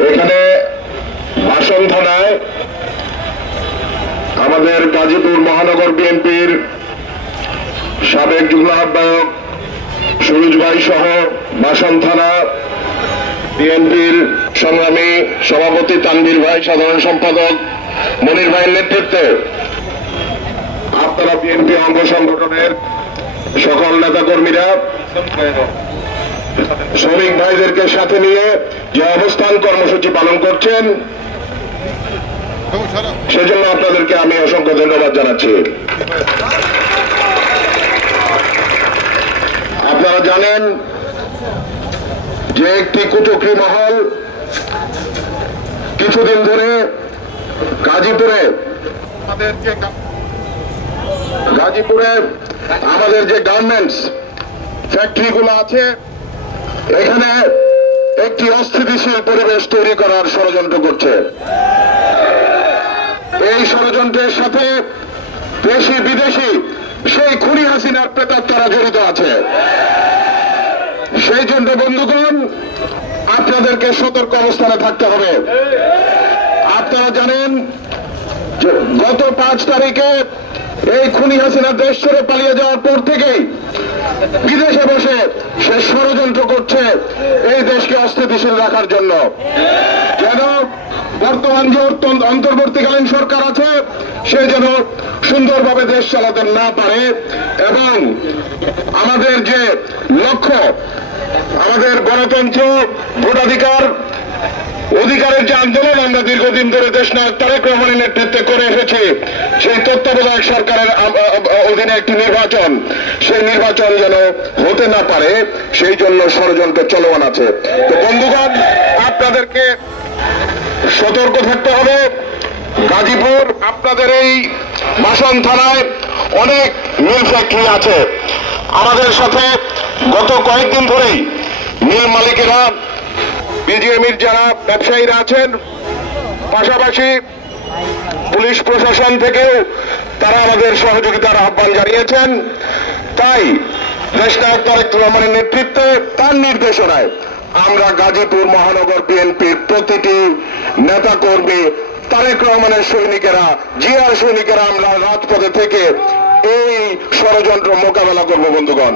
এখানে ভাষণ থানায় আমাদের গাজীপুর মহানগর বিএনপির সাবেক যুগ্ম আহ্বায়ক সুরজ ভাই সহ বাসন থানা বিএনপির সংগ্রামী সভাপতি তানভীর ভাই, সাধারণ সম্পাদক মনির ভাইয়ের নেতৃত্বে আপনারা বিএনপি অঙ্গ সংগঠনের সকল নেতাকর্মীরা শ্রমিক ভাইদেরকে সাথে নিয়ে যে অবস্থান কর্মসূচি পালন করছেন, সেজন্য আপনাদেরকে আমি অসংখ্য ধন্যবাদ জানাচ্ছি। আপনারা জানেন যে একটি কুচক্রি মহল কিছুদিন ধরে গাজীপুরে গাজীপুরে আমাদের যে গার্মেন্টস ফ্যাক্টরিগুলো আছে এখানে একটি অস্থিতিশীল পরিবেশ তৈরি করার ষড়যন্ত্র করছে। এই ষড়যন্ত্রের সাথে দেশি বিদেশি সেই খুনি হাসিনার প্রেতার তারা জড়িত আছে। সেই জন্য, বন্ধুগণ, আপনাদেরকে সতর্ক অবস্থানে থাকতে হবে। আপনারা জানেন গত পাঁচ তারিখে এই খুনি হাসিনা দেশ ছেড়ে পালিয়ে যাওয়ার পর থেকেই বিদেশে বসে সে ষড়যন্ত্র করছে এই দেশকে অস্থিতিশীল রাখার জন্য। যেন বর্তমান যে অত্যন্ত অন্তর্বর্তীকালীন সরকার আছে, সে যেন সুন্দরভাবে দেশ চালাতে না পারে এবং আমাদের যে লক্ষ্য, আমাদের গণতন্ত্র, ভোটাধিকার অধিকারের যে আন্দোলন আমরা দীর্ঘদিন ধরে দেশ নায়ক তারেক রহমানের নেতৃত্বে করে এসেছি, সেই তত্ত্বাবধায়ক সরকারের অধীনে একটি নির্বাচন। সেই নির্বাচন যেন হতে না পারে, সেই জন্য ষড়যন্ত্র চলমান আছে। তো বন্ধুগণ, আপনাদেরকে সতর্ক থাকতে হবে। গাজীপুর, আপনাদের এই বাসন থানায় অনেক মিল ফ্যাক্টরি আছে। আমাদের সাথে গত কয়েকদিন ধরেই মিল মালিকেরা বিজিএমির যারা ব্যবসায়ীরা আছেন। পাশাপাশি পুলিশ প্রশাসন থেকেও তারা আমাদের সহযোগিতার আহ্বান জানিয়েছেন। তাই দেশনায়ক তারেক রহমানের নেতৃত্বে তার নির্দেশনায় আমরা গাজীপুর মহানগর বিএনপির প্রতিটি নেতা কর্মী তারেক রহমানের সৈনিকেরা, জিয়ার সৈনিকেরা আমরা রাজপথে থেকে এই ষড়যন্ত্র মোকাবেলা করব বন্ধুগণ।